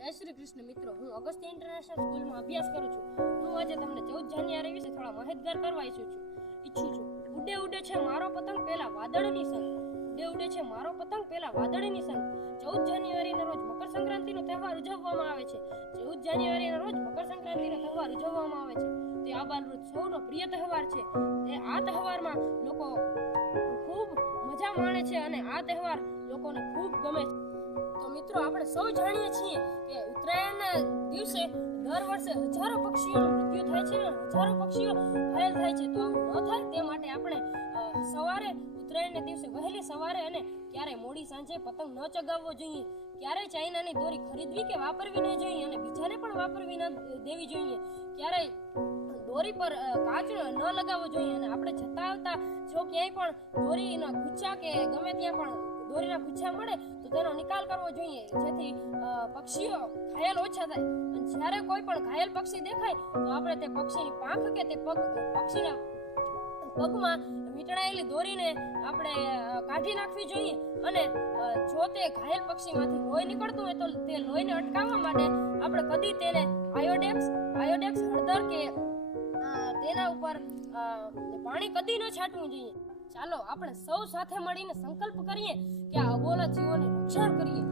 જય શ્રી કૃષ્ણ મિત્રો, હું અગસ્ત્ય ઇન્ટરનેશનલ સ્કૂલમાં અભ્યાસ કરું છું. હું આજે તમને 14 જાન્યુઆરી વિશે થોડા માહિતગાર કરવા ઈચ્છું છું. ઉડે ઉડે છે મારો પતંગ પેલા વાદળની સંગ. ઉડે ઉડે છે મારો પતંગ પેલા વાદળની સંગ. 14 જાન્યુઆરીના રોજ મકર સંક્રાંતિનો તહેવાર ઉજવવામાં આવે છે. 14 જાન્યુઆરીના રોજ મકર સંક્રાંતિનો તહેવાર ઉજવવામાં આવે છે. તે આબાલવૃદ્ધ સૌનો પ્રિય તહેવાર છે. આ તહેવારમાં લોકો ખૂબ મજા માણે છે અને આ તહેવાર લોકોને ખૂબ ગમે છે. તો મિત્રો, આપણે સૌ જાણીએ છીએ કે ઉત્તરાયણના દિવસે દર વર્ષે હજારો પક્ષીઓનું મૃત્યુ થાય છે અને હજારો પક્ષીઓ ઘાયલ થાય છે. તો આવું ન થાય તે માટે આપણે સવારે ઉત્તરાયણના દિવસે વહેલી સવારે અને ક્યારેય મોડી સાંજે પતંગ ન ચગાવવો જોઈએ. ક્યારેય ચાઇનાની દોરી ખરીદવી કે વાપરવી ન જોઈએ અને બીજાને પણ વાપરવી ન દેવી જોઈએ. ક્યારેય દોરી પર કાચ ન લગાવવો જોઈએ અને આપણે જતા આવતા જો ક્યાંય પણ દોરીના ગુચ્છા કે ગમે ત્યાં પણ દોરીના ગુચ્છા મળે તો તેનો નિકાલ કરવો જોઈએ, જેથી પક્ષીઓ ઘાયલ ઓછા થાય. અને જ્યારે કોઈ પણ ઘાયલ પક્ષી દેખાય તો આપણે તે પક્ષીની પાંખ કે તે પક્ષીના પગમાં વીંટળાયેલી દોરીને આપણે કાઢી નાખવી જોઈએ. અને જો તે ઘાયલ પક્ષીમાંથી લોહી નીકળતું હોય તો તે લોહીને અટકાવવા માટે આપણે કદી તેને આયોડેક્સ હળદર કે તેના ઉપર પાણી કદી ન છાંટવું જોઈએ. ચાલો આપણે સૌ સાથે મળીને સંકલ્પ કરીએ કે આ અબોલા જીવોનું રક્ષણ કરીએ.